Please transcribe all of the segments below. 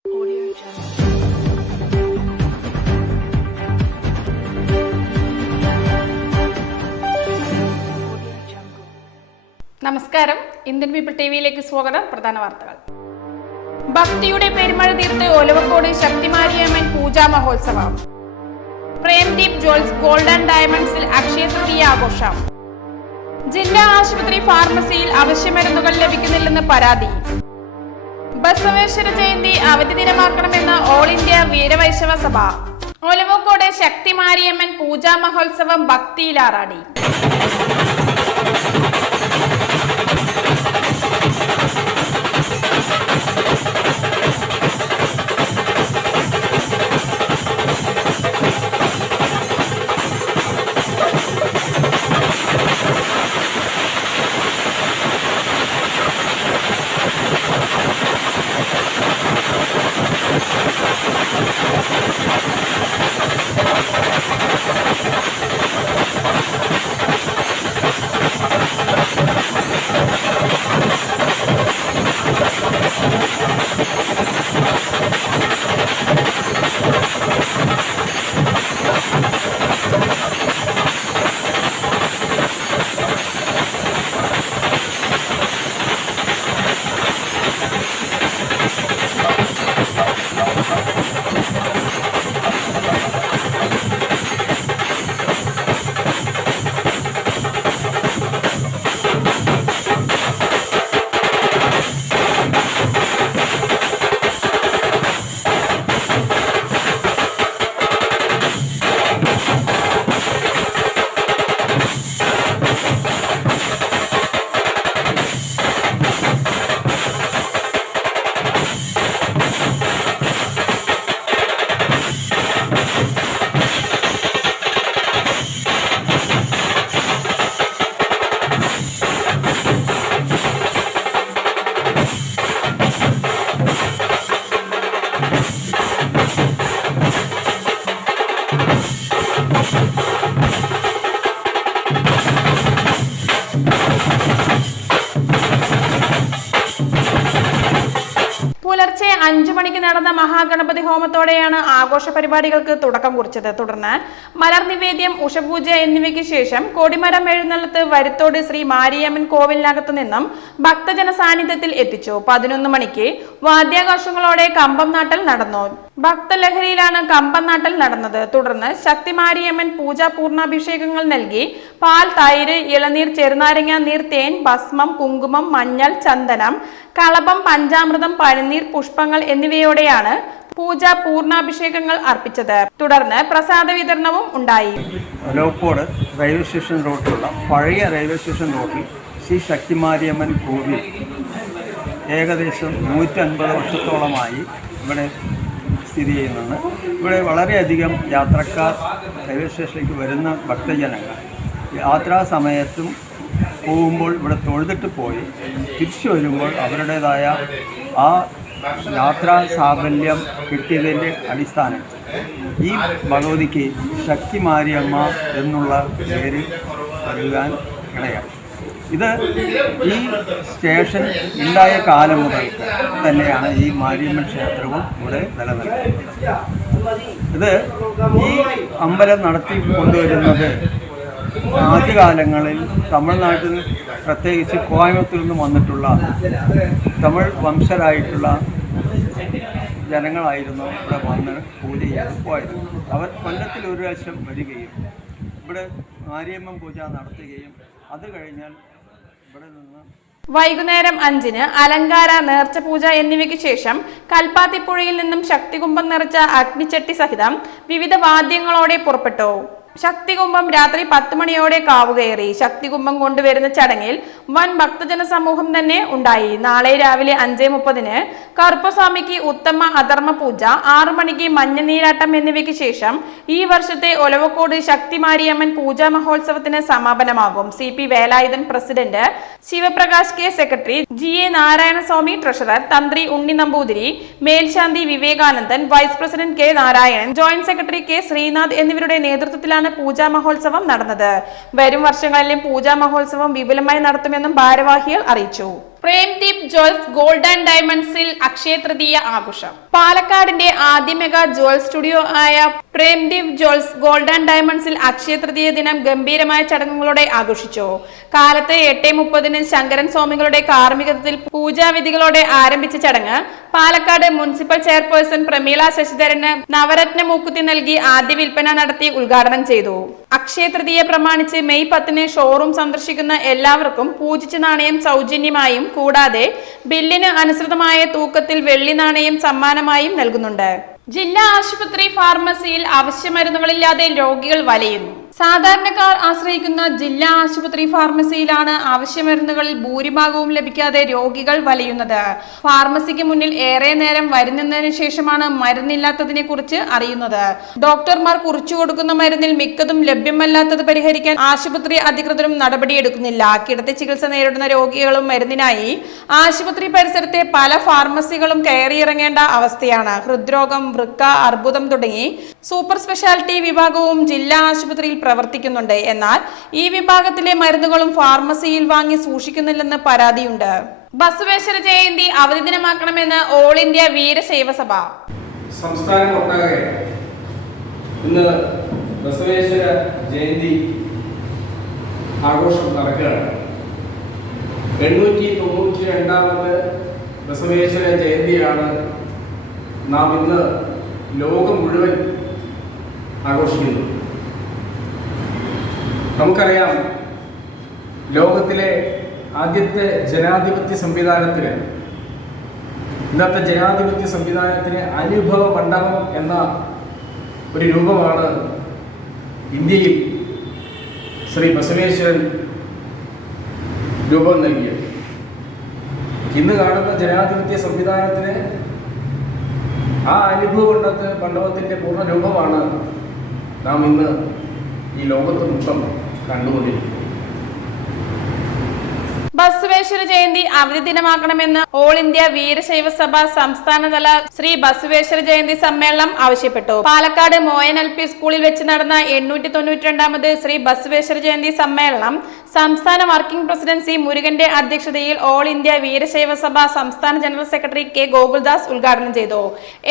നമസ്കാരം, Indian people ടിവിയിലേക്ക് സ്വാഗതം. പ്രധാന വാർത്തകൾ. ഭക്തിയുടെ പെരുമഴ തീർത്ത് ഒലവക്കോട് ശക്തിമാരിയമ്മൻ പൂജാ മഹോത്സവം. പ്രേംദീപ് ജ്വൽസ് ഗോൾഡ് ആൻഡ് ഡയമണ്ട്സിൽ അക്ഷയ തൃതീയ ആഘോഷം. ജില്ലാ ആശുപത്രി ഫാർമസിയിൽ അവശ്യമരുന്നുകൾ ലഭിക്കുന്നില്ലെന്ന് പരാതി. ബസവേശ്വര ജയന്തി അവധി ദിനമാക്കണമെന്ന് ഓൾ ഇന്ത്യ വീരവൈശവ സഭ. ഒലവക്കോട് ശക്തിമാരിയമ്മൻ പൂജാ മഹോത്സവം ഭക്തിയിലാറാടി. പുലർച്ചെ 5 മണിക്ക് നടന്ന മഹാഗണപതി ഹോമത്തോടെയാണ് ആഘോഷ പരിപാടികൾക്ക് തുടക്കം കുറിച്ചത്. തുടർന്ന് മലർ നിവേദ്യം, ഉഷപൂജ എന്നിവയ്ക്ക് ശേഷം കൊടിമരം എഴുന്നള്ളത്ത് വരുത്തോട് ശ്രീ മാരിയമ്മൻ കോവിലിനകത്തു നിന്നും ഭക്തജന സാന്നിധ്യത്തിൽ എത്തിച്ചു. 11 മണിക്ക് വാദ്യാഘോഷങ്ങളോടെ കമ്പം നാട്ടൽ നടന്നു. ഭക്തലഹരിയിലാണ് കമ്പം നാട്ടൽ നടന്നത്. തുടർന്ന് ശക്തിമാരിയമ്മൻ പൂജാ പൂർണ്ണാഭിഷേകങ്ങൾ നൽകി പാൽ, തൈര്, ഇളനീർ, ചെറുനാരങ്ങ നീർ, തേൻ, ഭസ്മം, കുങ്കുമം, മഞ്ഞൾ, ചന്ദനം, കളഭം, പഞ്ചാമൃതം, പനിനീർ, പുഷ്പങ്ങൾ എന്നിവയോടെയാണ് പൂജ പൂർണ്ണാഭിഷേകങ്ങൾ അർപ്പിച്ചത്. തുടർന്ന് പ്രസാദ വിതരണവും ഉണ്ടായി. ഒലവക്കോട് റെയിൽവേ സ്റ്റേഷൻ റോഡിലുള്ള പഴയ റെയിൽവേ സ്റ്റേഷൻ റോഡിൽ ശ്രീ ശക്തിമാരിയമ്മൻ കോവിൽ ഏകദേശം 150 വർഷത്തോളമായി ഇവിടെ സ്ഥിതി ചെയ്യുന്നതാണ്. ഇവിടെ വളരെയധികം യാത്രക്കാർ റെയിൽവേ സ്റ്റേഷനിലേക്ക് വരുന്ന ഭക്തജനങ്ങൾ യാത്രാ സമയത്തും പോകുമ്പോൾ ഇവിടെ തൊഴുതിട്ട് പോയി തിരിച്ചു വരുമ്പോൾ അവരുടേതായ ആ യാത്രാ സാഫല്യം കിട്ടിയതിൻ്റെ അടിസ്ഥാനത്തിൽ ഈ ഭഗവതിക്ക് ശക്തിമാരിയമ്മ എന്നുള്ള പേര് നൽകാൻ ഇടയായി. ഇത് ഈ സ്റ്റേഷൻ ഉണ്ടായ കാലം മുതൽ തന്നെയാണ് ഈ മാരിയമ്മൻ ക്ഷേത്രവും ഇവിടെ നിലനിൽക്കുന്നത്. ഇത് ഈ അമ്പലം നടത്തി കൊണ്ടുവരുന്നത് ആദ്യകാലങ്ങളിൽ തമിഴ്നാട്ടിൽ, പ്രത്യേകിച്ച് കോയമ്പത്തൂരിൽ നിന്ന് വന്നിട്ടുള്ള തമിഴ് വംശരായിട്ടുള്ള ജനങ്ങളായിരുന്നു ഇവിടെ വന്ന് പൂജ ചെയ്യാൻ പോയത്. അവർ കൊല്ലത്തിൽ ഒരു പ്രാവശ്യം വരികയും ഇവിടെ മാരിയമ്മൻ പൂജ നടത്തുകയും അത് കഴിഞ്ഞാൽ ഇവിടെ നിന്ന് വൈകുന്നേരം 5-ന് അലങ്കാര, നേർച്ച പൂജ എന്നിവയ്ക്ക് ശേഷം കൽപ്പാത്തിപ്പുഴയിൽ നിന്നും ശക്തികുംഭം നിറച്ച അഗ്നിച്ചട്ടി സഹിതം വിവിധ വാദ്യങ്ങളോടെ പുറപ്പെട്ടു. ശക്തികുംഭം രാത്രി 10 മണിയോടെ കാവുകയറി. ശക്തികുംഭം കൊണ്ടുവരുന്ന ചടങ്ങിൽ വൻ ഭക്തജന സമൂഹം തന്നെ ഉണ്ടായി. നാളെ രാവിലെ 5:30-ന് കറുപ്പസ്വാമിക്ക് ഉത്തമ അധർമ്മ പൂജ, 6 മണിക്ക് മഞ്ഞനീരാട്ടം എന്നിവയ്ക്ക് ശേഷം ഈ വർഷത്തെ ഒലവക്കോട് ശക്തിമാരിയമ്മൻ പൂജാ മഹോത്സവത്തിന് സമാപനമാകും. CP Velayudhan president, Sivaprakash K secretary, GA Narayanaswamy treasurer, തന്ത്രി ഉണ്ണി നമ്പൂതിരി, മേൽശാന്തി Vivekanandan, vice president K Narayanan, joint secretary K Sreenath എന്നിവരുടെ നേതൃത്വത്തിലാണ് പൂജാ മഹോത്സവം നടന്നത്. വരും വർഷങ്ങളിലും പൂജാ മഹോത്സവം വിപുലമായി നടത്തുമെന്നും ഭാരവാഹികൾ അറിയിച്ചു. പ്രേംദീപ് ജ്വൽസ് ഗോൾഡ് ആൻഡ് ഡയമണ്ട്സിൽ അക്ഷയ തൃതീയ ആഘോഷം. പാലക്കാടിന്റെ ആദ്യ മെഗാ ജ്വൽ സ്റ്റുഡിയോ ആയ പ്രേംദീപ് ജ്വൽസ് ഗോൾഡ് ആൻഡ് ഡയമണ്ട്സിൽ അക്ഷയ തൃതീയ ദിനം ഗംഭീരമായ ചടങ്ങുകളോടെ ആഘോഷിച്ചു. കാലത്ത് 8:30 ശങ്കരൻ സ്വാമികളുടെ കാർമ്മികത്വത്തിൽ പൂജാവിധികളോടെ ആരംഭിച്ച ചടങ്ങ് പാലക്കാട് മുനിസിപ്പൽ ചെയർപേഴ്സൺ പ്രമീള ശശിധരന് നവരത്ന മൂക്കുത്തി നൽകി ആദ്യ വിൽപ്പന നടത്തി ഉദ്ഘാടനം ചെയ്തു. അക്ഷയ തൃതീയ പ്രമാണിച്ച് മെയ് 10 ഷോറൂം സന്ദർശിക്കുന്ന എല്ലാവർക്കും പൂജിച്ച നാണയം സൗജന്യമായും കൂടാതെ ബില്ലിന് അനുസൃതമായ തൂക്കത്തിൽ വെള്ളി നാണയം സമ്മാനമായും നൽകുന്നുണ്ട്. ജില്ലാ ആശുപത്രി ഫാർമസിയിൽ അവശ്യ മരുന്നുകളില്ലാതെ രോഗികൾ വലയുന്നു. സാധാരണക്കാർ ആശ്രയിക്കുന്ന ജില്ലാ ആശുപത്രി ഫാർമസിയിലാണ് അവശ്യ മരുന്നുകളിൽ ഭൂരിഭാഗവും ലഭിക്കാതെ രോഗികൾ വലയുന്നത്. ഫാർമസിക്ക് മുന്നിൽ ഏറെ നേരം വരുന്നതിന് ശേഷമാണ് മരുന്നില്ലാത്തതിനെ കുറിച്ച് അറിയുന്നത്. ഡോക്ടർമാർ കുറിച്ചു കൊടുക്കുന്ന മരുന്നിൽ മിക്കതും ലഭ്യമല്ലാത്തത് പരിഹരിക്കാൻ ആശുപത്രി അധികൃതരും നടപടിയെടുക്കുന്നില്ല. കിടത്തി ചികിത്സ നേരിടുന്ന രോഗികളും മരുന്നിനായി ആശുപത്രി പരിസരത്തെ പല ഫാർമസികളും കയറിയിറങ്ങേണ്ട അവസ്ഥയാണ്. ഹൃദ്രോഗം, വൃക്ക, അർബുദം തുടങ്ങി സൂപ്പർ സ്പെഷ്യാലിറ്റി വിഭാഗവും ജില്ലാ ആശുപത്രിയിൽ പ്രവർത്തിക്കുന്നുണ്ട്. എന്നാൽ ഈ വിഭാഗത്തിലെ മരുന്നുകളും ഫാർമസിയിൽ വാങ്ങി സൂക്ഷിക്കുന്നില്ലെന്ന് പരാതിയുണ്ട്. ബസവേശ്വര ജയന്തി അവധി ദിനമാക്കണമെന്ന് ഓൾ ഇന്ത്യ വീരശൈവ സഭ. സംസ്ഥാനമൊട്ടാകെ ഇന്ന് ബസവേശ്വര ജയന്തി ആഘോഷം നടക്കുകയാണ്. 892ാമത് ബസവേശ്വര ജയന്തിയാണ് നാം ഇന്ന് ലോകം മുഴുവൻ ആഘോഷിക്കുന്നത്. നമുക്കറിയാം, ലോകത്തിലെ ആദ്യത്തെ ജനാധിപത്യ സംവിധാനത്തിന്, ഇന്നത്തെ ജനാധിപത്യ സംവിധാനത്തിന് അനുഭവ മണ്ഡപം എന്ന ഒരു രൂപമാണ് ഇന്ത്യയിൽ ശ്രീ ബസവേശ്വരൻ രൂപം നൽകിയത്. ഇന്ന് കാണുന്ന ജനാധിപത്യ സംവിധാനത്തിന് ആ അനുഭവ മണ്ഡപത്തിൻ്റെ പൂർണ്ണ രൂപമാണ് നാം ഇന്ന് ഈ ലോകത്ത് മൊത്തം കണ്ടുകൊണ്ടിരിക്കുന്നത്. ബസവേശ്വര ജയന്തി അവധി ദിനമാക്കണമെന്ന് ഓൾ ഇന്ത്യ വീരശൈവ സഭ സംസ്ഥാനതല ശ്രീ ബസവേശ്വര ജയന്തി സമ്മേളനം ആവശ്യപ്പെട്ടു. പാലക്കാട് മോയൻ LP സ്കൂളിൽ വെച്ച് നടന്ന 892ാമത് ശ്രീ ബസവേശ്വര ജയന്തി സമ്മേളനം സംസ്ഥാന വർക്കിംഗ് പ്രസിഡന്റ് C. മുരുകന്റെ അധ്യക്ഷതയിൽ ഓൾ ഇന്ത്യ വീരശൈവ സഭ സംസ്ഥാന ജനറൽ സെക്രട്ടറി K. ഗോകുൽദാസ് ഉദ്ഘാടനം ചെയ്തു.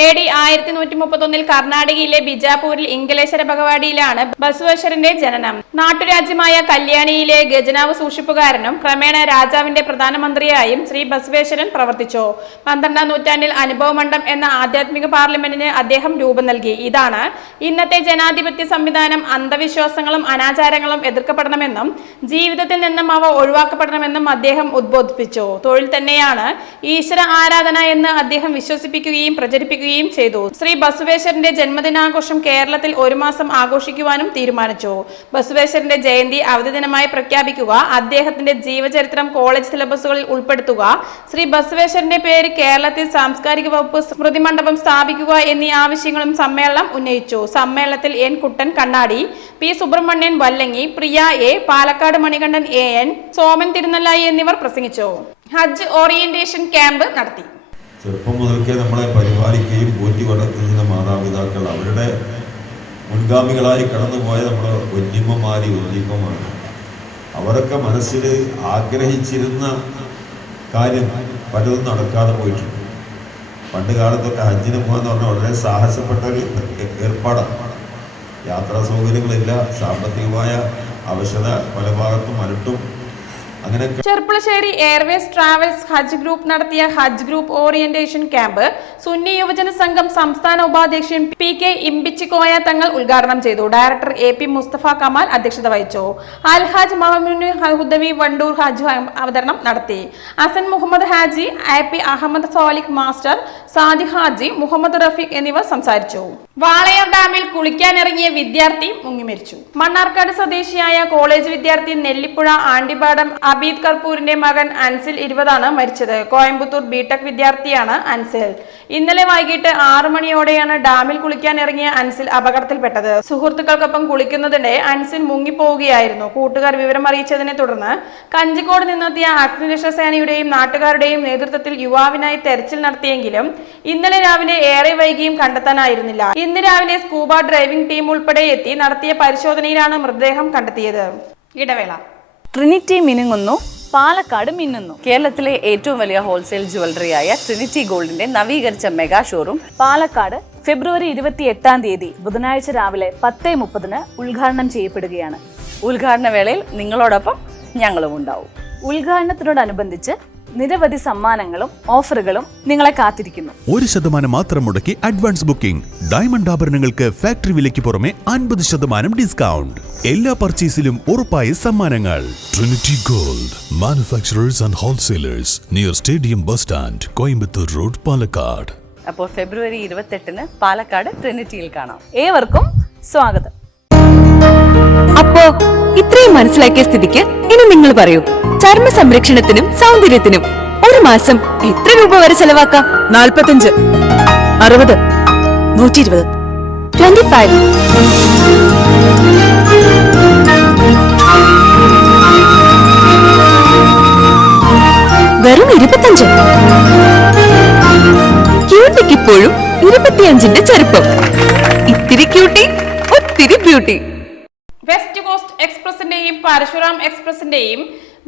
AD 1131 കർണാടകയിലെ ബിജാപൂരിൽ ഇംഗലേശ്വര ഭഗവാടിയിലാണ് ബസവേശ്വരന്റെ ജനനം. നാട്ടുരാജ്യമായ കല്യാണിയിലെ ഖജനാവ് സൂക്ഷിപ്പുകാരനും ക്രമേണ രാജാവിന്റെ പ്രധാനമന്ത്രിയായും ശ്രീ ബസവേശ്വരൻ പ്രവർത്തിച്ചു. 12ാം നൂറ്റാണ്ടിൽ അനുഭവ മണ്ഡപം എന്ന ആധ്യാത്മിക പാർലമെന്റിന് അദ്ദേഹം രൂപം നൽകി. ഇതാണ് ഇന്നത്തെ ജനാധിപത്യ സംവിധാനം. അന്ധവിശ്വാസങ്ങളും അനാചാരങ്ങളും എതിർക്കപ്പെടണമെന്നും ജീവിതത്തിൽ നിന്നും അവ ഒഴിവാക്കപ്പെടണമെന്നും അദ്ദേഹം ഉദ്ബോധിപ്പിച്ചു. തൊഴിൽ തന്നെയാണ് ഈശ്വര ആരാധന എന്ന് അദ്ദേഹം വിശ്വസിപ്പിക്കുകയും പ്രചരിപ്പിക്കുകയും ചെയ്തു. ശ്രീ ബസവേശ്വരന്റെ ജന്മദിനാഘോഷം കേരളത്തിൽ 1 മാസം ആഘോഷിക്കുവാനും തീരുമാനിച്ചു. ബസവേശ്വരന്റെ ജയന്തി അവധി ദിനമായി പ്രഖ്യാപിക്കുക, അദ്ദേഹത്തിന്റെ ജീവചരിത്രം കോളേജ് സിലബസുകളിൽ ഉൾപ്പെടുത്തുക, ശ്രീ ബസവേശ്വരന്റെ പേര് കേരളത്തിൽ സാംസ്കാരിക വകുപ്പ് സ്മൃതി മണ്ഡപം സ്ഥാപിക്കുക എന്നീ ആവശ്യങ്ങളും സമ്മേളനം ഉന്നയിച്ചു. സമ്മേളനത്തിൽ N. കുട്ടൻ കണ്ണാടി, P. Subramanian Vallangi, Priya A, Palakkad Manikandan AN, Soman Thirunellai എന്നിവർ പ്രസംഗിച്ചു. ഹജ്ജ് ഓറിയന്റേഷൻ ക്യാമ്പ് നടത്തി. ചെറുപ്പം മുതൽക്കേ നമ്മളെ പരിപാലിക്കുകയും പോറ്റി വളർത്തുന്ന മാതാപിതാക്കൾ അവരുടെ മുൻഗാമികളായി കടന്നുപോയ നമ്മുടെ വല്യമ്മമാരാണ്. അവരൊക്കെ മനസ്സിൽ ആഗ്രഹിച്ചിരുന്ന കാര്യം പലതും നടക്കാതെ പോയിട്ടുണ്ട്. പണ്ട് കാലത്തൊക്കെ ഹജ്ജിന് പോകാന്ന് പറഞ്ഞാൽ വളരെ സാഹസപ്പെട്ട ഒരു ഏർപ്പാടാണ്. യാത്രാ സൗകര്യങ്ങളില്ല, സാമ്പത്തികമായ അവശത പല ഭാഗത്തും അലട്ടും. ചെർപ്പളശ്ശേരി എയർവേസ് ട്രാവൽസ് ഹജ്ജ് ഗ്രൂപ്പ് നടത്തിയ ഹജ്ജ് ഗ്രൂപ്പ് ഓറിയന്റേഷൻ ക്യാമ്പ് സുന്നി യുവജന സംഘം സംസ്ഥാന ഉപാധ്യക്ഷൻ PK ഇമ്പിച്ചിക്കോയ തങ്ങൾ ഉദ്ഘാടനം ചെയ്തു. ഡയറക്ടർ AP മുസ്തഫ കമാൽ അധ്യക്ഷത വഹിച്ചു. അൽഹാജ് മഹമുന് ഹുദവി വണ്ടൂർ ഹജ്ജ് അവതരണം നടത്തി. ഹസൻ മുഹമ്മദ് ഹാജി, AP അഹമ്മദ് സോലിഖ് മാസ്റ്റർ, സാദി ഹാജി, മുഹമ്മദ് റഫീഖ് എന്നിവർ സംസാരിച്ചു. വാളയാർ ഡാമിൽ കുളിക്കാനിറങ്ങിയ വിദ്യാർത്ഥി മുങ്ങിമരിച്ചു. മണ്ണാർക്കാട് സ്വദേശിയായ കോളേജ് വിദ്യാർത്ഥി നെല്ലിപ്പുഴ ആണ്ടിപ്പാടം അബീദ് കർപ്പൂരിന്റെ മകൻ അൻസിൽ 20 മരിച്ചത്. കോയമ്പത്തൂർ B.Tech വിദ്യാർത്ഥിയാണ് അൻസിൽ. ഇന്നലെ വൈകിട്ട് 6 മണിയോടെയാണ് ഡാമിൽ കുളിക്കാൻ ഇറങ്ങിയ അൻസിൽ അപകടത്തിൽപ്പെട്ടത്. സുഹൃത്തുക്കൾക്കൊപ്പം കുളിക്കുന്നതിനിടെ അൻസിൽ മുങ്ങിപ്പോവുകയായിരുന്നു. കൂട്ടുകാർ വിവരം അറിയിച്ചതിനെ തുടർന്ന് കഞ്ചിക്കോട് നിന്നെത്തിയ അഗ്നിരക്ഷാ സേനയുടെയും നാട്ടുകാരുടെയും നേതൃത്വത്തിൽ യുവാവിനായി തെരച്ചിൽ നടത്തിയെങ്കിലും ഇന്നലെ രാവിലെ ഏറെ വൈകിയും കണ്ടെത്താനായിരുന്നില്ല. ഇന്ന് രാവിലെ സ്കൂബ ഡ്രൈവിംഗ് ടീം ഉൾപ്പെടെ എത്തി നടത്തിയ പരിശോധനയിലാണ് മൃതദേഹം കണ്ടെത്തിയത്. ഇടവേള. ട്രിനിറ്റി മിനുങ്ങുന്നു, പാലക്കാട് മിന്നുന്നു. കേരളത്തിലെ ഏറ്റവും വലിയ ഹോൾസെയിൽ ജ്വല്ലറിയായ ട്രിനിറ്റി ഗോൾഡിന്റെ നവീകരിച്ച മെഗാ ഷോറൂം പാലക്കാട് ഫെബ്രുവരി 28 ബുധനാഴ്ച രാവിലെ 10:30 ഉദ്ഘാടനം ചെയ്യപ്പെടുകയാണ്. ഉദ്ഘാടന വേളയിൽ നിങ്ങളോടൊപ്പം ഞങ്ങളും ഉണ്ടാവും. ഉദ്ഘാടനത്തിനോടനുബന്ധിച്ച് നിരവധി സമ്മാനങ്ങളും ഓഫറുകളും നിങ്ങളെ കാത്തിരിക്കുന്നു. 1% മാത്രം മുടക്കി അഡ്വാൻസ് ബുക്കിംഗ്. ഡയമണ്ട് ആഭരണങ്ങൾക്ക് ഫാക്ടറി വിലയ്ക്ക് പുറമെ 50% ഡിസ്കൗണ്ട്. എല്ലാ പർച്ചേസിലും ഉറപ്പായ സമ്മാനങ്ങൾ. Trinity gold, manufacturers and wholesalers, near stadium bus stand, Coimbatore road, Palakkad. അപ്പോൾ ഫെബ്രുവരി 28 പാലക്കാട് ട്രിനിറ്റിയിൽ കാണാം. ഏവർക്കും സ്വാഗതം. അപ്പോ ഇത്രയും മനസ്സിലാക്കിയ സ്ഥിതിക്ക് ഇനി നിങ്ങൾ പറയൂ, ചർമ്മ സംരക്ഷണത്തിനും സൗന്ദര്യത്തിനും ഒരു മാസം എത്ര രൂപ വരെ ചെലവാക്കാം? 45, 60, 120, 25. വെറും 25. ക്യൂട്ടിക്ക് ഇപ്പോഴും 25ന്റെ ചെറുപ്പം. ഇത്തിരി ക്യൂട്ടി, ഒത്തിരി ബ്യൂട്ടി. വെസ്റ്റ് കോസ്റ്റ് എക്സ്പ്രസിന്റെയും പരശുറാം എക്സ്പ്രസിന്റെയും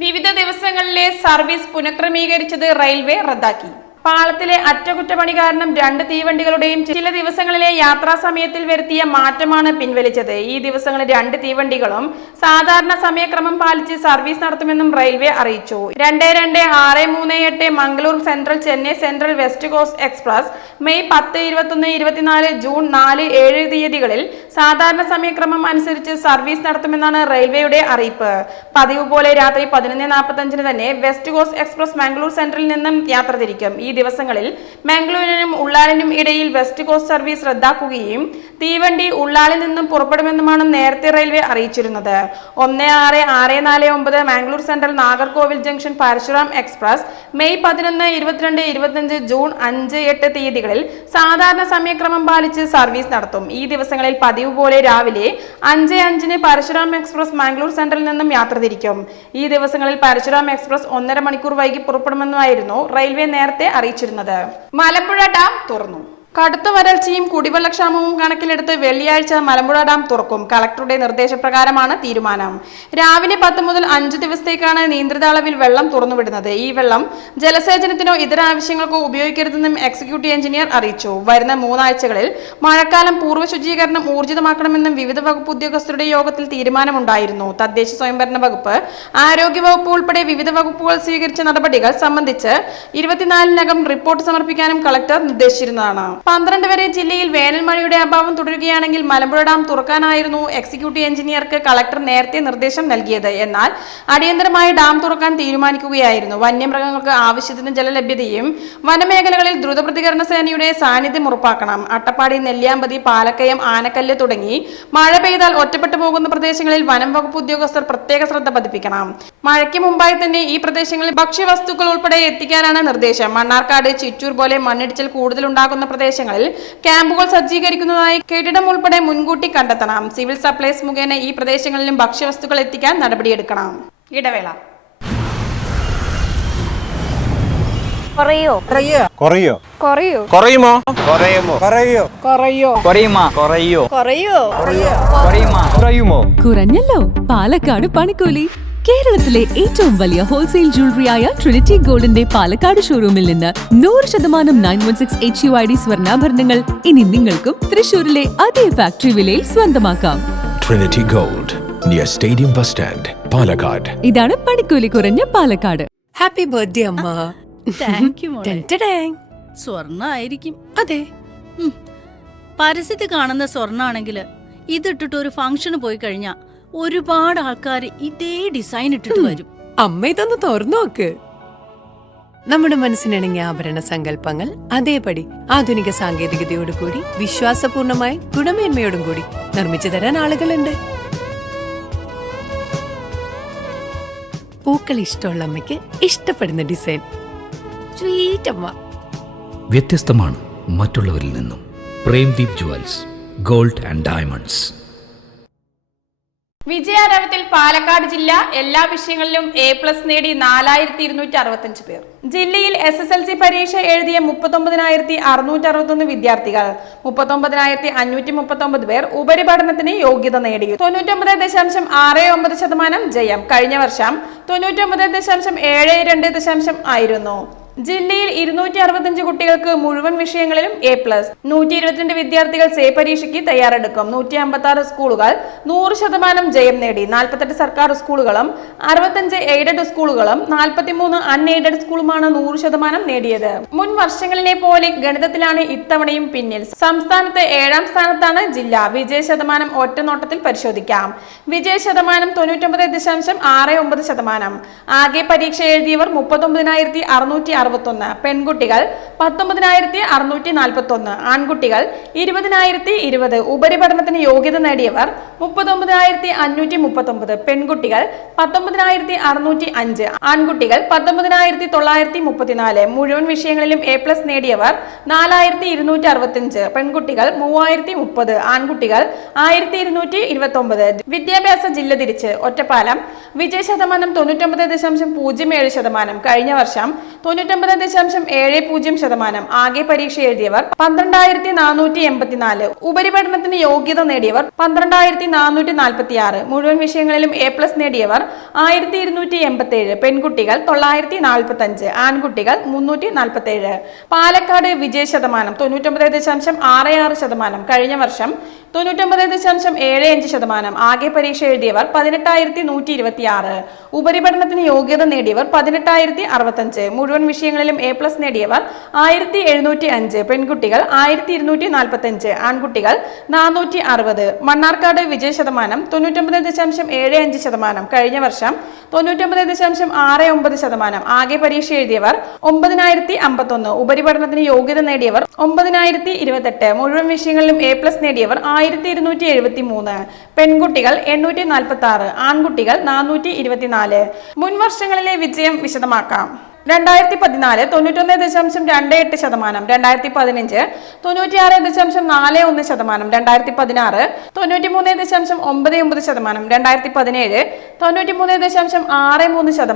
വിവിധ ദിവസങ്ങളിലെ സർവീസ് പുനഃക്രമീകരിച്ചത് റെയിൽവേ റദ്ദാക്കി. പാളത്തിലെ അറ്റകുറ്റപ്പണി കാരണം 2 തീവണ്ടികളുടെയും ചില ദിവസങ്ങളിലെ യാത്രാ സമയത്തിൽ വരുത്തിയ മാറ്റമാണ് പിൻവലിച്ചത്. ഈ ദിവസങ്ങളിൽ 2 തീവണ്ടികളും സാധാരണ സമയക്രമം പാലിച്ച് സർവീസ് നടത്തുമെന്നും റെയിൽവേ അറിയിച്ചു. 22-638 Mangalore central, Chennai central west cost express May 10, 21, 24, June 4, 7 തീയതികളിൽ സാധാരണ സമയക്രമം അനുസരിച്ച് സർവീസ് നടത്തുമെന്നാണ് റെയിൽവേയുടെ അറിയിപ്പ്. പതിവ് പോലെ രാത്രി 11:45 തന്നെ വെസ്റ്റ് കോസ്റ്റ് എക്സ്പ്രസ് മംഗളൂർ സെൻട്രലിൽ നിന്നും യാത്ര തിരിക്കും. ഈ ദിവസങ്ങളിൽ മംഗളൂരിനും ഉള്ളാളിനും ഇടയിൽ വെസ്റ്റ് കോസ്റ്റ് സർവീസ് റദ്ദാക്കുകയും തീവണ്ടി ഉള്ളാളിൽ നിന്നും പുറപ്പെടുമെന്നുമാണ് നേരത്തെ റെയിൽവേ അറിയിച്ചിരുന്നത്. 16-649 Mangaluru central Nagercoil junction Parashuram express May 11, 22, 25, June 5, 8 തീയതികളിൽ സാധാരണ സമയക്രമം പാലിച്ച് സർവീസ് നടത്തും. ഈ ദിവസങ്ങളിൽ പതിവ് പോലെ രാവിലെ 5:05 പരശുറാം എക്സ്പ്രസ് മംഗളൂർ സെൻട്രലിൽ നിന്നും യാത്ര തിരിക്കും. ഈ ദിവസങ്ങളിൽ പരശുറാം എക്സ്പ്രസ് 1.5 മണിക്കൂർ വൈകി പുറപ്പെടുമെന്നായിരുന്നു റെയിൽവേ നേരത്തെ അറിയിച്ചിരുന്നത്. മലമ്പുഴ ഡാം തുറന്നു. കടുത്ത വരൾച്ചയും കുടിവെള്ളക്ഷാമവും കണക്കിലെടുത്ത് വെള്ളിയാഴ്ച മലമ്പുഴ ഡാം തുറക്കും. കളക്ടറുടെ നിർദ്ദേശപ്രകാരമാണ് തീരുമാനം. രാവിലെ 10 മുതൽ 5 ദിവസത്തേക്കാണ് നിയന്ത്രിത അളവിൽ വെള്ളം തുറന്നുവിടുന്നത്. ഈ വെള്ളം ജലസേചനത്തിനോ ഇതര ആവശ്യങ്ങൾക്കോ ഉപയോഗിക്കരുതെന്നും എക്സിക്യൂട്ടീവ് എഞ്ചിനീയർ അറിയിച്ചു. വരുന്ന 3 ആഴ്ചകളിൽ മഴക്കാലം പൂർവ്വ ശുചീകരണം ഊർജിതമാക്കണമെന്നും വിവിധ വകുപ്പ് ഉദ്യോഗസ്ഥരുടെ യോഗത്തിൽ തീരുമാനമുണ്ടായിരുന്നു. തദ്ദേശ സ്വയംഭരണ വകുപ്പ്, ആരോഗ്യ വകുപ്പ് ഉൾപ്പെടെ വിവിധ വകുപ്പുകൾ സ്വീകരിച്ച നടപടികൾ സംബന്ധിച്ച് 24-നകം റിപ്പോർട്ട് സമർപ്പിക്കാനും കളക്ടർ നിർദ്ദേശിച്ചിരുന്നതാണ്. 12 വരെ ജില്ലയിൽ വേനൽ മഴയുടെ അഭാവം തുടരുകയാണെങ്കിൽ മലമ്പുഴ ഡാം തുറക്കാനായിരുന്നു എക്സിക്യൂട്ടീവ് എഞ്ചിനീയർക്ക് കളക്ടർ നേരത്തെ നിർദ്ദേശം നൽകിയത്. എന്നാൽ അടിയന്തരമായി ഡാം തുറക്കാൻ തീരുമാനിക്കുകയായിരുന്നു. വന്യമൃഗങ്ങൾക്ക് ആവശ്യത്തിന് ജലലഭ്യതയും വനമേഖലകളിൽ ദ്രുതപ്രതികരണ സേനയുടെ സാന്നിധ്യം ഉറപ്പാക്കണം. അട്ടപ്പാടി, നെല്ലിയാമ്പതി, പാലക്കയം, ആനക്കല്ല് തുടങ്ങി മഴ പെയ്താൽ ഒറ്റപ്പെട്ടു പോകുന്ന പ്രദേശങ്ങളിൽ വനം വകുപ്പ് ഉദ്യോഗസ്ഥർ പ്രത്യേക ശ്രദ്ധ പതിപ്പിക്കണം. മഴയ്ക്ക് മുമ്പായി തന്നെ ഈ പ്രദേശങ്ങളിൽ ഭക്ഷ്യവസ്തുക്കൾ ഉൾപ്പെടെ എത്തിക്കാനാണ് നിർദ്ദേശം. മണ്ണാർക്കാട്, ചിറ്റൂർ പോലെ മണ്ണിടിച്ചിൽ കൂടുതൽ ഉണ്ടാകുന്ന പ്രദേശങ്ങളിൽ ക്യാമ്പുകൾ സജ്ജീകരിക്കുന്നതായി കെട്ടിടം ഉൾപ്പെടെ മുൻകൂട്ടി കണ്ടെത്തണം. സിവിൽ സപ്ലൈസ് മുഖേന ഈ പ്രദേശങ്ങളിലും ഭക്ഷ്യവസ്തുക്കൾ എത്തിക്കാൻ നടപടിയെടുക്കണം. ഇടവേള. കുറയോ കുറയോ കുറയോ കുറയുമോ കുറയുമോ കുറയോ കുറയോ കുറയുമോ കുറയോ കുറയോ കുറയുമോ കുറഞ്ഞല്ലോ. പാലക്കാട് പണിക്കൂലി. കേരളത്തിലെ ഏറ്റവും വലിയ ഹോൾസെയിൽ ജ്വല്ലറിയായ ട്രിനിറ്റി ഗോൾഡിന്റെ പാലക്കാട് ഷോറൂമിൽ നിന്ന് 100% 916 HUID സ്വർണ്ണാഭരണങ്ങൾ ഇനി നിങ്ങൾക്കും തൃശൂരിലെ അതേ ഫാക്ടറി വിലയിൽ സ്വന്തമാക്കാം. Trinity gold, near stadium bus stand, Palakkad. ഇതാണ് പണിക്കൂലി കുറഞ്ഞ പാലക്കാട്. ഹാപ്പി ബർത്ത്ഡേ അമ്മ. താങ്ക് യു മോളെ. സ്വർണ്ണായിരിക്കും. അതെ, പരസ്യത്തിൽ കാണുന്ന സ്വർണ്ണാണെങ്കില് ഇതിട്ടിട്ട് ഒരു ഫംഗ്ഷന് പോയി കഴിഞ്ഞാ ഒരുപാട് ആൾക്കാർ ഇതേ ഡിസൈൻ ഇട്ടിട്ട് വരും. അമ്മ ഇതൊന്ന് തുറന്നു നോക്ക്. നമ്മുടെ മനസ്സിനിണങ്ങിയ ആഭരണ സങ്കല്പങ്ങൾ അതേപടി ആധുനിക സാങ്കേതികതയോടുകൂടി വിശ്വാസപൂർണമായി ഗുണമേന്മയോടും കൂടി നിർമ്മിച്ചു തരാൻ ആളുകളുണ്ട്. പൂക്കൾ ഇഷ്ടമുള്ള അമ്മയ്ക്ക് ഇഷ്ടപ്പെടുന്ന ഡിസൈൻ. സ്വീറ്റ് അമ്മ. വ്യത്യസ്തമാണ് മറ്റുള്ളവരിൽ നിന്നും. Premdeep jewels, gold and diamonds. വിജയാരവത്തിൽ പാലക്കാട് ജില്ല എല്ലാ വിഷയങ്ങളിലും A+ നേടി 4265 പേർ. ജില്ലയിൽ SSLC പരീക്ഷ എഴുതിയ 39,661 വിദ്യാർത്ഥികൾ, 39,539 പേർ ഉപരിപഠനത്തിന് യോഗ്യത നേടി. 99.69% ജയം. കഴിഞ്ഞ വർഷം 99.72% ആയിരുന്നു. ജില്ലയിൽ 265 കുട്ടികൾക്ക് മുഴുവൻ വിഷയങ്ങളിലും A+. 122 വിദ്യാർത്ഥികൾ സേ പരീക്ഷയ്ക്ക് തയ്യാറെടുക്കും. 156 സ്കൂളുകൾ 100% ജയം നേടി. 48 സർക്കാർ സ്കൂളുകളും 65 എയ്ഡഡ് സ്കൂളുകളും 43 അൺഎയ്ഡഡ് സ്കൂളുമാണ് 100% നേടിയത്. മുൻ വർഷങ്ങളിലെ പോലെ ഗണിതത്തിലാണ് ഇത്തവണയും പിന്നിൽ. സംസ്ഥാനത്ത് 7ാം സ്ഥാനത്താണ് ജില്ല. വിജയ ശതമാനം ഒറ്റ നോട്ടത്തിൽ പരിശോധിക്കാം. വിജയ ശതമാനം 99.69%. ആകെ പരീക്ഷ എഴുതിയവർ 39,661. പെൺകുട്ടികൾ 19,641. ആൺകുട്ടികൾ 20,020. ഉപരിപഠനത്തിന് യോഗ്യത നേടിയവർ 39,539. പെൺകുട്ടികൾ 19,605. ആൺകുട്ടികൾ 19,934. മുഴുവൻ വിഷയങ്ങളിലും A+ നേടിയവർ 4,265. പെൺകുട്ടികൾ 3,030. ആൺകുട്ടികൾ 1,229. വിദ്യാഭ്യാസ ജില്ല തിരിച്ച്. ഒറ്റപ്പാലം. വിജയ ശതമാനം 99.07%. കഴിഞ്ഞ വർഷം 99.70%. ആകെ പരീക്ഷ എഴുതിയവർ 12,484. ഉപരിപഠനത്തിന് യോഗ്യത നേടിയവർ 12,446. മുഴുവൻ വിഷയങ്ങളിലും A+ നേടിയവർ 1,287. പെൺകുട്ടികൾ 945. ആൺകുട്ടികൾ 347. പാലക്കാട് വിജയ ശതമാനം 99.66%. കഴിഞ്ഞ വർഷം 99.75%. ആകെ പരീക്ഷ എഴുതിയവർ 18,126. ഉപരിപഠനത്തിന് യോഗ്യത നേടിയവർ 18,065. മുഴുവൻ വിഷയങ്ങളിലും A+ നേടിയവർ 1,705. പെൺകുട്ടികൾ 1,245. ആൺകുട്ടികൾ 460. മണ്ണാർക്കാട് വിജയ ശതമാനം 99.75%. കഴിഞ്ഞ വർഷം 99.69%. ആകെ പരീക്ഷ എഴുതിയവർ 9,051. ഉപരിപഠനത്തിന് യോഗ്യത നേടിയവർ 9,028. മുഴുവൻ വിഷയങ്ങളിലും A+ നേടിയവർ 1,273. പെൺകുട്ടികൾ 846. ആൺകുട്ടികൾ 424. മുൻ വർഷങ്ങളിലെ വിജയം വിശദമാക്കാം. 2014 91.28%. 2015 96.41%. 2016 93.99%. 2017 93.63%. 2018 95.64%.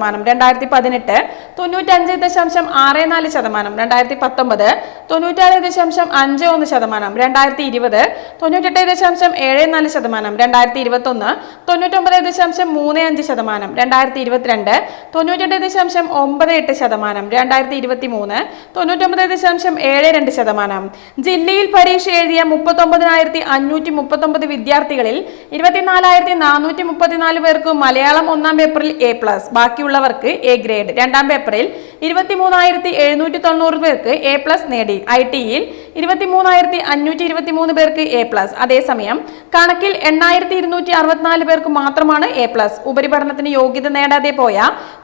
2019 96.51%. 2020 98.74%. 2021 99.35%. 2022 98.98%. 2023 99.72%. ജില്ലയിൽ പരീക്ഷ എഴുതിയ 39,539 വിദ്യാർത്ഥികളിൽ 24,434 പേർക്ക് മലയാളം 1ാം പേപ്പറിൽ A+. ബാക്കിയുള്ളവർക്ക് A ഗ്രേഡ്. 2ാം പേപ്പറിൽ 23,790 പേർക്ക് A+ നേടി. ITയിൽ 23,523 പേർക്ക് A+. അതേസമയം കണക്കിൽ 8,264 പേർക്ക് മാത്രമാണ് A+. ഉപരിപഠനത്തിന് യോഗ്യത നേടാതെ പോയ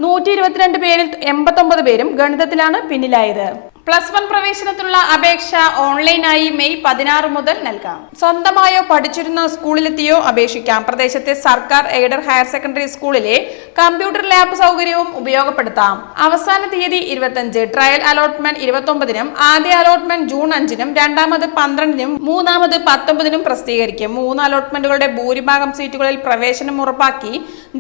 122 പേരിൽ 89 പേരും ഗണിതത്തിലാണ് പിന്നിലായത്. +1 പ്രവേശനത്തിനുള്ള അപേക്ഷ ഓൺലൈനായി മെയ് 16 മുതൽ നൽകാം. സ്വന്തമായോ പഠിച്ചിരുന്ന സ്കൂളിലെത്തിയോ അപേക്ഷിക്കാം. പ്രദേശത്തെ സർക്കാർ എയ്ഡഡ് ഹയർ സെക്കൻഡറി സ്കൂളിലെ കമ്പ്യൂട്ടർ ലാബ് സൗകര്യവും ഉപയോഗപ്പെടുത്താം. അവസാന തീയതി 25. ട്രയൽ അലോട്ട്മെന്റ് 29-നും ആദ്യ അലോട്ട്മെന്റ് ജൂൺ 5-നും രണ്ടാമത് 12-നും മൂന്നാമത് 19-നും പ്രസിദ്ധീകരിക്കും. 3 അലോട്ട്മെന്റുകളുടെ ഭൂരിഭാഗം സീറ്റുകളിൽ പ്രവേശനം ഉറപ്പാക്കി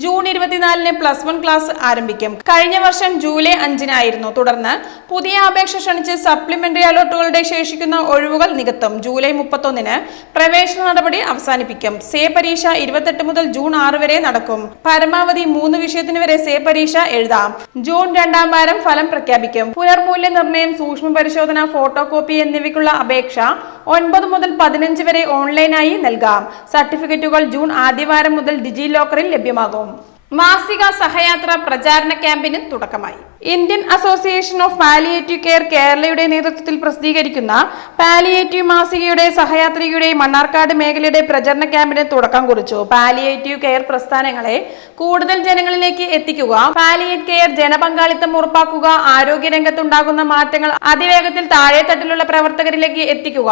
ജൂൺ 24-ന് +1 ക്ലാസ് ആരംഭിക്കും. കഴിഞ്ഞ വർഷം ജൂലൈ 5-നായിരുന്നു. തുടർന്ന് പുതിയ അപേക്ഷ ക്ഷണിച്ച് സപ്ലിമെന്ററി അലോട്ടുകളുടെ ശേഷിക്കുന്ന ഒഴിവുകൾ നികത്തും. ജൂലൈ 31-ന് പ്രവേശന നടപടി അവസാനിപ്പിക്കും. സേ പരീക്ഷ 28 മുതൽ ജൂൺ 6 വരെ നടക്കും. പരമാവധി 3 വിഷയത്തിന് വരെ സേ പരീക്ഷ എഴുതാം. ജൂൺ 2ാം വാരം ഫലം പ്രഖ്യാപിക്കും. പുനർമൂല്യനിർണ്ണയം, സൂക്ഷ്മ പരിശോധന, ഫോട്ടോ കോപ്പി എന്നിവയ്ക്കുള്ള അപേക്ഷ 9 മുതൽ 15 വരെ ഓൺലൈനായി നൽകാം. സർട്ടിഫിക്കറ്റുകൾ ജൂൺ ആദ്യവാരം മുതൽ ഡിജി ലോക്കറിൽ ലഭ്യമാകും. മാസിക സഹയാത്ര പ്രചാരണ ക്യാമ്പിന് തുടക്കമായി. Indian association of palliative care കേരളയുടെ നേതൃത്വത്തിൽ പ്രസിദ്ധീകരിക്കുന്ന പാലിയേറ്റീവ് മാസികയുടെ സഹയാത്രികയുടെ മണ്ണാർക്കാട് മേഖലയുടെ പ്രചരണ ക്യാമ്പിന് തുടക്കം കുറിച്ചു. പാലിയേറ്റീവ് കെയർ പ്രസ്ഥാനങ്ങളെ കൂടുതൽ ജനങ്ങളിലേക്ക് എത്തിക്കുക, പാലിയേറ്റീവ് കെയർ ജനപങ്കാളിത്തം ഉറപ്പാക്കുക, ആരോഗ്യരംഗത്തുണ്ടാകുന്ന മാറ്റങ്ങൾ അതിവേഗത്തിൽ താഴെത്തട്ടിലുള്ള പ്രവർത്തകരിലേക്ക് എത്തിക്കുക,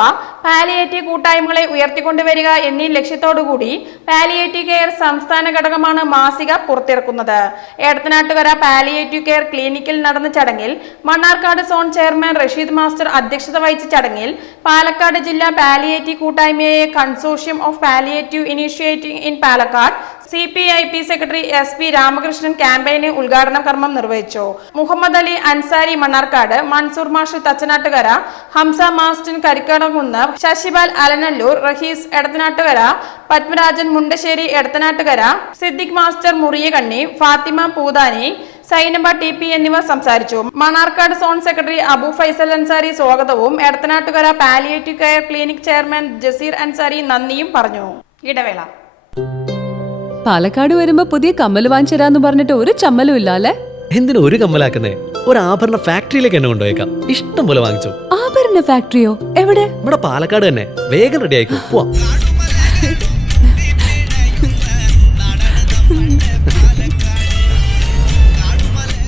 പാലിയേറ്റീവ് കൂട്ടായ്മകളെ ഉയർത്തിക്കൊണ്ടുവരിക എന്നീ ലക്ഷ്യത്തോടുകൂടി പാലിയേറ്റീവ് കെയർ സംസ്ഥാന ഘടകമാണ് മാസിക പുറത്തിറക്കുന്നത്. എടത്തനാട്ടുകര പാലിയേറ്റീവ് കെയർ ക്ലിനിക്കിൽ നടന്ന ചടങ്ങിൽ Mannarkkad zone chairman Rasheed master അധ്യക്ഷത വഹിച്ച ചടങ്ങിൽ പാലക്കാട് ജില്ലാ പാലിയേറ്റീവ് കൂട്ടായ്മയായ consortium of palliative initiative in Palakkad CPIP secretary SP Ramakrishnan ക്യാമ്പയിന് ഉദ്ഘാടന കർമ്മം നിർവഹിച്ചു. മുഹമ്മദ് അലി അൻസാരി മണ്ണാർക്കാട്, മൻസൂർ മാഷ് Thachanattukara, Hamsa master Karikkadakunnu, Sasipal Alanallur, Rahees Edathanattukara, Padmarajan Mundassery Edathanattukara, Siddique master Muriyakanni, Fathima Poothani, Zainaba TP എന്നിവർ സംസാരിച്ചു. മണ്ണാർക്കാട് സോൺ സെക്രട്ടറി അബു ഫൈസൽ അൻസാരി സ്വാഗതവും palliative care clinic chairman Jaseer Ansari നന്ദിയും പറഞ്ഞു. ഇടവേള. പാലക്കാട് വരുമ്പോ പുതിയ കമ്മൽ വാങ്ങിച്ചരാന്ന് പറഞ്ഞിട്ട് ഒരു ചമ്മലും ഇല്ല അല്ലേ? എന്തിനാ ഒരു കമ്മലാക്കുന്നേ? ഒരു ആഭരണ ഫാക്ടറിയിലേക്ക് എന്നെ കൊണ്ടുപോയേക്കാം. ഇഷ്ടം പോലെ വാങ്ങിച്ചു. ആഭരണ ഫാക്ടറിയോ? എവിടെ? നമ്മുടെ പാലക്കാട് തന്നെ. വേഗം റെഡി ആയിക്കോ, പോവാം.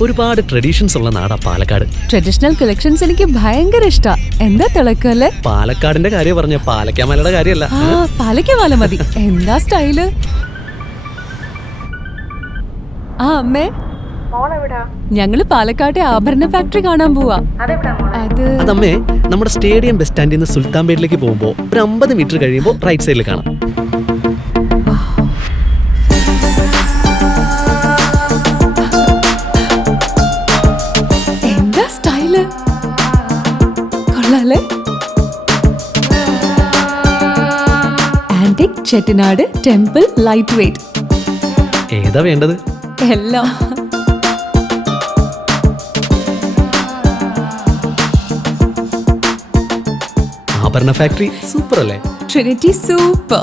ഒരുപാട് ട്രഡീഷൻസ് ഉള്ള നാടാ പാലക്കാട്. ട്രഡീഷണൽ കളക്ഷൻസ് എനിക്ക് ഭയങ്കര ഇഷ്ടാ. എന്താ തിളക്കല്ലേ? പാലക്കാടിന്റെ കാര്യം പറഞ്ഞ പാലക്കാമലയുടെ കാര്യമല്ല. പാലക്കാമല മതി. എന്താ സ്റ്റൈല്? അമ്മേ, ഞങ്ങള് പാലക്കാട്ടെ ആഭരണ ഫാക്ടറി കാണാൻ പോവാ. അതമ്മേ, നമ്മുടെ സ്റ്റേഡിയം ബസ് സ്റ്റാൻഡിൽ നിന്ന് സുൽത്താൻപേട്ടിലേക്ക് പോകുമ്പോ ഒരു 50 മീറ്റർ കഴിയുമ്പോ റൈറ്റ് സൈഡിൽ കാണാം. Antique Chettinad temple light weight. ഏതാ വേണ്ടത്? എല്ലാം. ആഭരണ ഫാക്ടറി സൂപ്പർ അല്ലേ? Trinity super.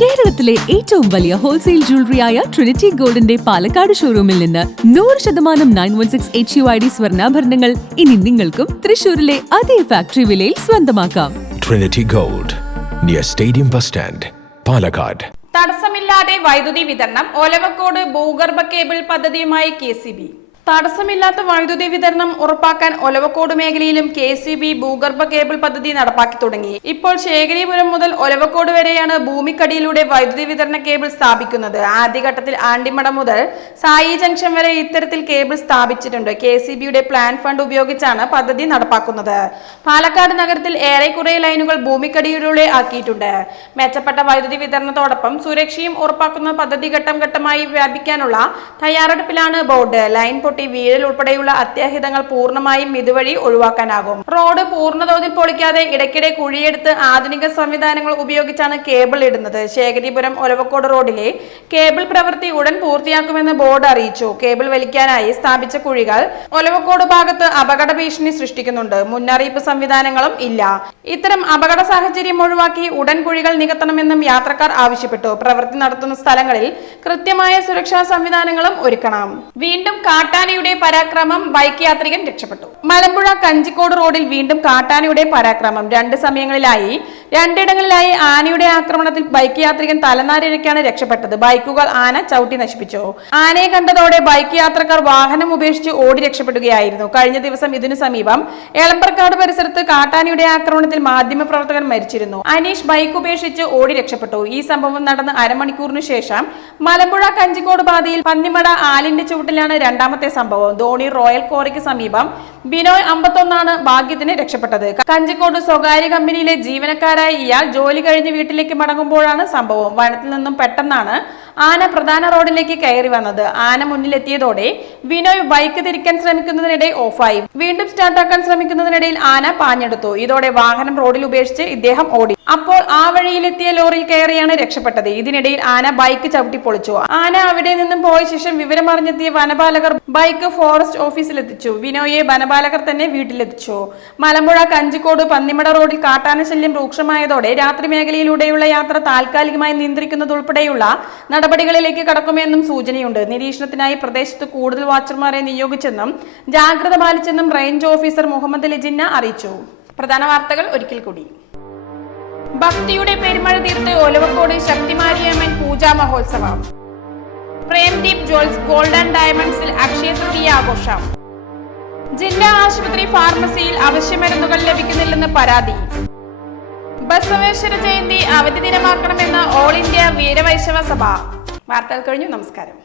കേരളത്തിലെ ഏറ്റവും വലിയ ഹോൾസെയിൽ ജ്വല്ലറിയായ ട്രിനിറ്റി ഗോൾഡിന്റെ പാലക്കാട് ഷോറൂമിൽ നിന്ന് 100% 916 HUID സ്വർണ്ണാഭരണങ്ങൾ ഇനി നിങ്ങൾക്കും തൃശൂരിലെ അതേ ഫാക്ടറി വിലയിൽ സ്വന്തമാക്കാം. Trinity Gold, near Stadium Bus Stand, Palakkad. തടസ്സമില്ലാതെ വൈദ്യുതി വിതരണം. ഒലവക്കോട് ഭൂഗർഭ കേബിൾ പദ്ധതിയുമായി KCB. തടസ്സമില്ലാത്ത വൈദ്യുതി വിതരണം ഉറപ്പാക്കാൻ ഒലവക്കോട് മേഖലയിലും KCB ഭൂഗർഭ കേബിൾ പദ്ധതി നടപ്പാക്കി തുടങ്ങി. ഇപ്പോൾ ശേഖരിപുരം മുതൽ ഒലവക്കോട് വരെയാണ് ഭൂമിക്കടിയിലൂടെ വൈദ്യുതി വിതരണ കേബിൾ സ്ഥാപിക്കുന്നത്. ആദ്യഘട്ടത്തിൽ ആണ്ടിമട മുതൽ സായി ജംഗ്ഷൻ വരെ ഇത്തരത്തിൽ കേബിൾ സ്ഥാപിച്ചിട്ടുണ്ട്. KCBയുടെ പ്ലാൻ ഫണ്ട് ഉപയോഗിച്ചാണ് പദ്ധതി നടപ്പാക്കുന്നത്. പാലക്കാട് നഗരത്തിൽ ഏറെക്കുറെ ലൈനുകൾ ഭൂമിക്കടിയിലൂടെ ആക്കിയിട്ടുണ്ട്. മെച്ചപ്പെട്ട വൈദ്യുതി വിതരണത്തോടൊപ്പം സുരക്ഷയും ഉറപ്പാക്കുന്ന പദ്ധതി ഘട്ടം ഘട്ടമായി വ്യാപിക്കാനുള്ള തയ്യാറെടുപ്പിലാണ് ബോർഡ്. ലൈൻ വീഴൽ ഉൾപ്പെടെയുള്ള അത്യാഹിതങ്ങൾ പൂർണ്ണമായും ഇതുവഴി ഒഴിവാക്കാനാകും. റോഡ് പൂർണ്ണതോതിൽ പൊളിക്കാതെ ഇടയ്ക്കിടെ കുഴിയെടുത്ത് ആധുനിക സംവിധാനങ്ങൾ ഉപയോഗിച്ചാണ് കേബിൾ ഇടുന്നത്. ശേഖരിപുരം ഒലവക്കോട് റോഡിലെ കേബിൾ പ്രവൃത്തി ഉടൻ പൂർത്തിയാക്കുമെന്ന് ബോർഡ് അറിയിച്ചു. കേബിൾ വലിക്കാനായി സ്ഥാപിച്ച കുഴികൾ ഒലവക്കോട് ഭാഗത്ത് അപകട ഭീഷണി സൃഷ്ടിക്കുന്നുണ്ട്. മുന്നറിയിപ്പ് സംവിധാനങ്ങളും ഇല്ല. ഇത്തരം അപകട സാഹചര്യം ഒഴിവാക്കി ഉടൻ കുഴികൾ നികത്തണമെന്നും യാത്രക്കാർ ആവശ്യപ്പെട്ടു. പ്രവൃത്തി നടത്തുന്ന സ്ഥലങ്ങളിൽ കൃത്യമായ സുരക്ഷാ സംവിധാനങ്ങളും ഒരുക്കണം. വീണ്ടും കാട്ടാനയുടെ പരാക്രമം. ബൈക്ക് യാത്രികൻ രക്ഷപ്പെട്ടു. മലമ്പുഴ കഞ്ചിക്കോട് റോഡിൽ വീണ്ടും കാട്ടാനയുടെ പരാക്രമം. രണ്ടിടങ്ങളിലായി ആനയുടെ ആക്രമണത്തിൽ ബൈക്ക് യാത്രികൻ തലനാരിഴയ്ക്കാണ് രക്ഷപ്പെട്ടത്. ബൈക്കുകൾ ആന ചവിട്ടി നശിപ്പിച്ചു. ആനയെ കണ്ടതോടെ ബൈക്ക് യാത്രക്കാർ വാഹനം ഉപേക്ഷിച്ച് ഓടി രക്ഷപ്പെടുകയായിരുന്നു. കഴിഞ്ഞ ദിവസം ഇതിനു സമീപം എളമ്പർക്കാട് പരിസരത്ത് കാട്ടാനയുടെ ആക്രമണത്തിൽ മാധ്യമപ്രവർത്തകൻ മരിച്ചിരുന്നു. അനീഷ് ബൈക്ക് ഉപേക്ഷിച്ച് ഓടി രക്ഷപ്പെട്ടു. ഈ സംഭവം നടന്ന് അരമണിക്കൂറിനു ശേഷം മലമ്പുഴ കഞ്ചിക്കോട് പാതയിൽ പന്നിമട ആലിന്റെ ചുവട്ടിലാണ് രണ്ടാമത്തെ സംഭവം. ധോണി റോയൽ കോറിക്ക് സമീപം ബിനോയ് 51 ഭാഗ്യത്തിന് രക്ഷപ്പെട്ടത്. കഞ്ചിക്കോട് സ്വകാര്യ കമ്പനിയിലെ ജീവനക്കാരായ ഇയാൾ ജോലി കഴിഞ്ഞ് വീട്ടിലേക്ക് മടങ്ങുമ്പോഴാണ് സംഭവം. വനത്തിൽ നിന്നും പെട്ടെന്നാണ് ആന പ്രധാന റോഡിലേക്ക് കയറി വന്നത്. ആന മുന്നിലെത്തിയതോടെ ബിനോയ് ബൈക്ക് തിരിക്കാൻ ശ്രമിക്കുന്നതിനിടെ ഓഫായി. വീണ്ടും സ്റ്റാർട്ടാക്കാൻ ശ്രമിക്കുന്നതിനിടയിൽ ആന പാഞ്ഞെടുത്തു. ഇതോടെ വാഹനം റോഡിൽ ഉപേക്ഷിച്ച് ഇദ്ദേഹം ഓടി. അപ്പോൾ ആ വഴിയിലെത്തിയ ലോറിയിൽ കയറിയാണ് രക്ഷപ്പെട്ടത്. ഇതിനിടയിൽ ആന ബൈക്ക് ചവിട്ടി പൊളിച്ചു. ആന അവിടെ നിന്നും പോയ ശേഷം വിവരമറിഞ്ഞെത്തിയ വനപാലകർ ബൈക്ക് ഫോറസ്റ്റ് ഓഫീസിലെത്തിച്ചു. ബിനോയെ വനപാലകർ തന്നെ വീട്ടിലെത്തിച്ചു. മലമ്പുഴ കഞ്ചിക്കോട് പന്നിമട റോഡിൽ കാട്ടാന ശല്യം രൂക്ഷമായതോടെ രാത്രി മേഖലയിലൂടെയുള്ള യാത്ര താൽക്കാലികമായി നിയന്ത്രിക്കുന്നതുൾപ്പെടെയുള്ള നടപടികളിലേക്ക് കടക്കുമെന്നും സൂചനയുണ്ട്. നിരീക്ഷണത്തിനായി പ്രദേശത്ത് കൂടുതൽ വാച്ചർമാരെ നിയോഗിച്ചെന്നും ജാഗ്രത പാലിച്ചെന്നും റേഞ്ച് ഓഫീസർ മുഹമ്മദ് ലിജിന്ന അറിയിച്ചു. പ്രധാന വാർത്തകൾ ഒരിക്കൽ കൂടി. ഭക്തിയുടെ പെരുമഴ തീർത്ത് ഒലവക്കോട് ശക്തിമാരിയമ്മൻ പൂജാ മഹോത്സവം. പ്രേംദീപ് ജ്വൽസ് ഗോൾഡ് ആൻഡ് ഡയമണ്ട്സിൽ അക്ഷയ തൃതീയ ആഘോഷം. ജില്ലാ ആശുപത്രി ഫാർമസിയിൽ അവശ്യമരുന്നുകൾ ലഭിക്കുന്നില്ലെന്ന് പരാതി. ബസവേശ്വര ജയന്തി അവധി ദിനമാക്കണമെന്ന് ഓൾ ഇന്ത്യ വീരവൈശവ സഭ. വാർത്തകൾ കഴിഞ്ഞു. നമസ്കാരം.